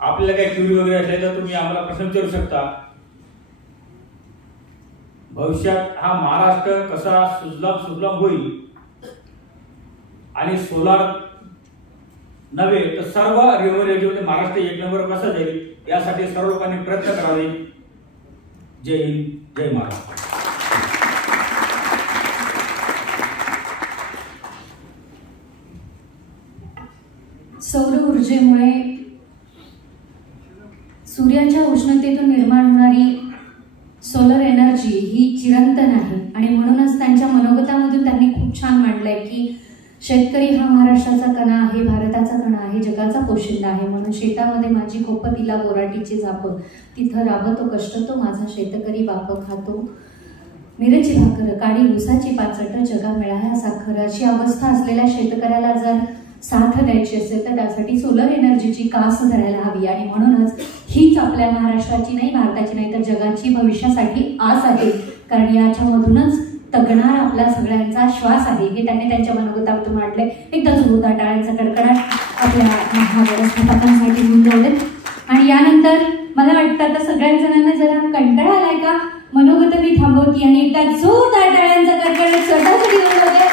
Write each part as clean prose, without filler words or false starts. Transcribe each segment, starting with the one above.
आपल्याला काही क्युरी वगैरे असले तर तुम्ही आम्हाला प्रश्न विचारू शकता। भविष्यात हा महाराष्ट्र कसा सुजलाम होईल आणि सोलार नव्हे तर सर्व रेव्हेन्यूमध्ये महाराष्ट्र एक नंबर कसा जाईल यासाठी सर्व लोकांनी प्रयत्न करावे। जय हिंद, जय महाराष्ट्र। सौर ऊर्जेमुळे सूर्याच्या उष्णतेतून निर्माण होणारी सोलर एनर्जी ही चिरंतन आहे आणि म्हणूनच त्यांच्या मनोगतामधून त्यांनी खूप छान मांडलंय की शेतकरी हा महाराष्ट्राचा कणा आहे, भारताचा कणा आहे, जगाचा पोशिंदा आहे। म्हणून शेतामध्ये माझी खोप तिला बोराटीची झाप, तिथं राबतो कष्ट तो माझा शेतकरी बाप खातो मिरची भाकर काडी ऊसाची पाचट जगा मिळाया साखर। अशी अवस्था असलेल्या शेतकऱ्याला जर साथ द्यायची असेल तर त्यासाठी सोलर एनर्जीची कास धरायला हवी आणि म्हणूनच हीच आपल्या महाराष्ट्राची नाही, भारताची नाही तर जगाची भविष्यासाठी आस आहे। कारण याच्यामधूनच तगणार आपला सगळ्यांचा श्वास आहे हे त्यांनी त्यांच्या मनोगतातून मांडले। एकदा जोरदार टाळ्यांचा कडकडाट आपल्या महाव्यवस्थापकांसाठी होऊन जाऊ। आणि यानंतर मला वाटतं आता सगळ्याच जणांना जरा कंटाळा आलाय का मनोगत मी थांबवती आणि एकदा जोरदार टाळ्यांचा कडकडाट स्वतःसाठी होऊन जाते।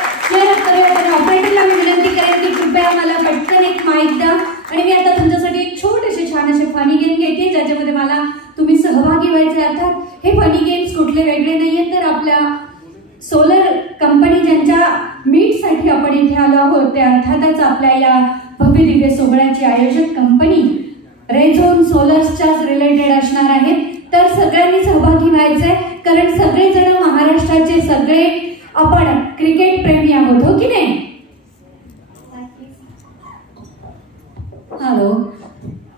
ऑपरेटरला मी विनंती करेन की कृपया मला पटकन एक माईक द्या आणि मी आता तुमच्यासाठी एक छोटेसे छान असे फनी गेम घेते ज्याच्यामध्ये मला तुम्ही सहभागी व्हायचे। अर्थात हे फनी गेम्स कुठले वेगळे नाहीये तर आपल्या सोलर कंपनी ज्यांच्या मीटसाठी आपण इथे आलो आहोत ते अर्थातच आपल्या या भव्य दिव्य सोहळ्याची आयोजक कंपनी रेझोन सोलर्सच्याच रिलेटेड असणार आहेत। तर सगळ्यांनी सहभागी व्हायचंय कारण सगळेजण महाराष्ट्राचे सगळे आपण क्रिकेट प्रेमी आहोत, हो की नाही? हॅलो,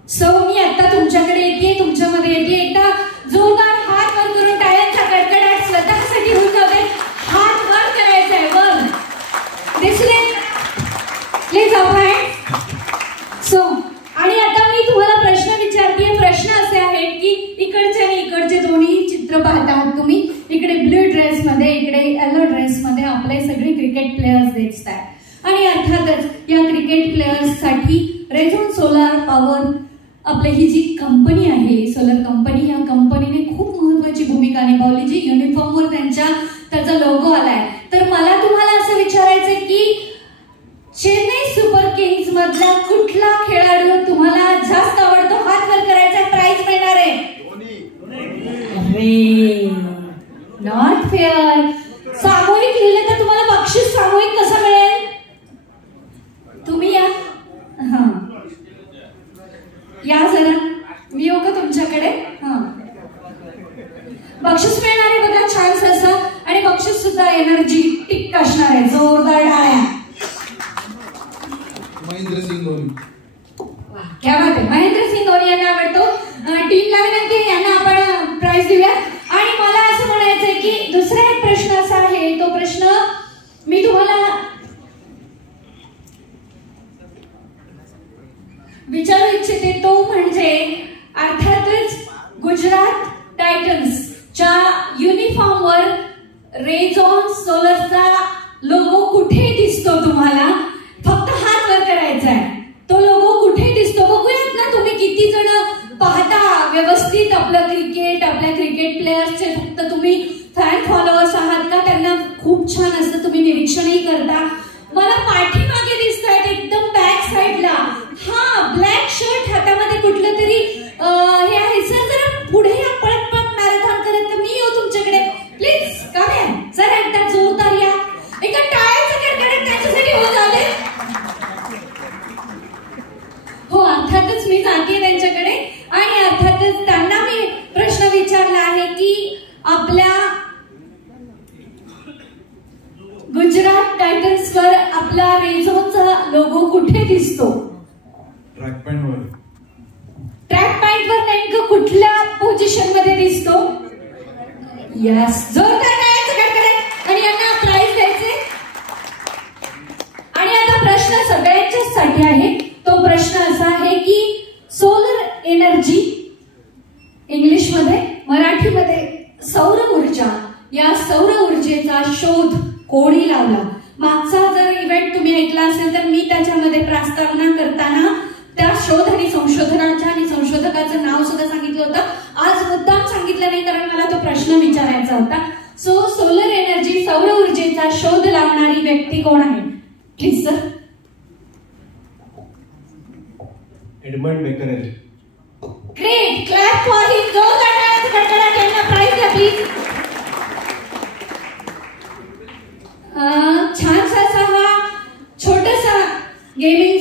सो मी आता तुमच्याकडे येते, तुमच्यामध्ये येते। एकदा जोरदार हात वर करून टाळ्यांचा कडकडाट स्वतःसाठी होऊन जावे। हात वर करायचा आहे, वर दिसले प्लीज अप हँड। सो आणि आता मी तुम्हाला प्रश्न विचारते। प्रश्न असे आहेत की इकडचे आणि इकडचे दोन्ही चित्र पाहत आहात तुम्ही। इकडे ब्लू ड्रेस मध्ये, इकडे येलो ड्रेस मध्ये आपले सगळे क्रिकेट प्लेयर्स दिसतात आणि अर्थातच या क्रिकेट प्लेयर्स साठी रेझोन सोलार पॉवर आपली ही जी कंपनी आहे सोलर कंपनी, या कंपनीने खूप महत्त्वाची भूमिका निभावली जी युनिफॉर्मवर त्याचा लोगो आलाय। तर मला तुम्हाला असं विचारायचंय की चेन्नई सुपर किंग्स मधला कुठला खेळाडू तुम्हाला जास्त आवडतो? हात वर करायचा, प्राइज मिळणार आहे। अरे नॉट फेअर। सामूहिक लिहिलं तर तुम्हाला बक्षीस सामूहिक कसं मिळेल? तुम्ही या, हा या जरा, मी येऊ का तुमच्याकडे? हा बक्षीस मिळणार आहे बघा छानस असं आणि बक्षीस सुद्धा एनर्जी टिक असणार आहे। जोरदार टाळ्या। महेंद्र सिंग धोनी। क्या बात आहे, महेंद्र सिंग धोनी यांना आवडतो। टीमला विनंती आहे यांना आपण प्राइज देऊया। आणि मला असं म्हणायचंय की दुसरा एक प्रश्न असा आहे, तो प्रश्न मी तुम्हाला विचारू इच्छिते तो म्हणजे अर्थातच गुजरात टायटन्सच्या युनिफॉर्मवर रेझोन सोलरचा लोगो कुठे दिसतो तुम्हाला? फक्त हात वर करायचा आहे। तो लोगो कुठे दिसतो बघूयात ना तुम्ही किती जण पाहता व्यवस्थित आपलं क्रिकेट, आपल्या क्रिकेट प्लेयर्सचे फक्त तुम्ही फॅन फॉलोअर्स आहात का? त्यांना खूप छान असं तुम्ही निरीक्षणही करता। मला पाठीमागे दिसतायत एकदम बॅक साइडला, हा ब्लॅक शर्ट हातामध्ये कुठलं तरी हे आहे। सर जरा पुढे या, पळत पळत मॅरेथॉन करत का मी येऊ तुमच्याकडे प्लीज? का नाही जरा एकदा जोरदार या, एका टाळ्याचं कडकडाट त्याच्यासाठी हो झाले। हो अर्थातच मी जाते त्यांच्याकडे आणि अर्थातच त्यांना मी प्रश्न विचारला आहे की आपल्या गुजरात टायटन्सवर आपला रेझोनचा लोगो कुठे दिसतो? ट्रॅक पॉइंटवर। ट्रॅक पॉइंटवर नेमकं कुठल्या पोझिशन मध्ये दिसतो? यस, जोरदार टाळ्यांचा कडकडाट आणि यांना प्राइज द्यायचे। आणि आता प्रश्न सगळ्यांच्यासाठी आहे। तो प्रश्न असा आहे की सोलर एनर्जी इंग्लिश मध्ये, मराठीमध्ये सौर ऊर्जा, या सौर ऊर्जेचा शोध कोणी लावला? मागचा जर इव्हेंट तुम्ही ऐकला असेल तर मी त्याच्यामध्ये प्रस्तावना करताना त्या शोध आणि संशोधनाच्या आणि पुस्तकाचं नाव सुद्धा सांगितलं होतं. आज मुद्दाम सांगितलं नाही कारण मला तो प्रश्न विचारायचा होता. सो सोलर एनर्जी, सौर ऊर्जेचा शोध लावणारी व्यक्ती कोण आहे? Please sir. Edmond Becquerel. Great, clap for him. जोरदार कडकडाट यांना प्राइज द्या प्लीज. छानसा असा हा छोटासा गेमिंग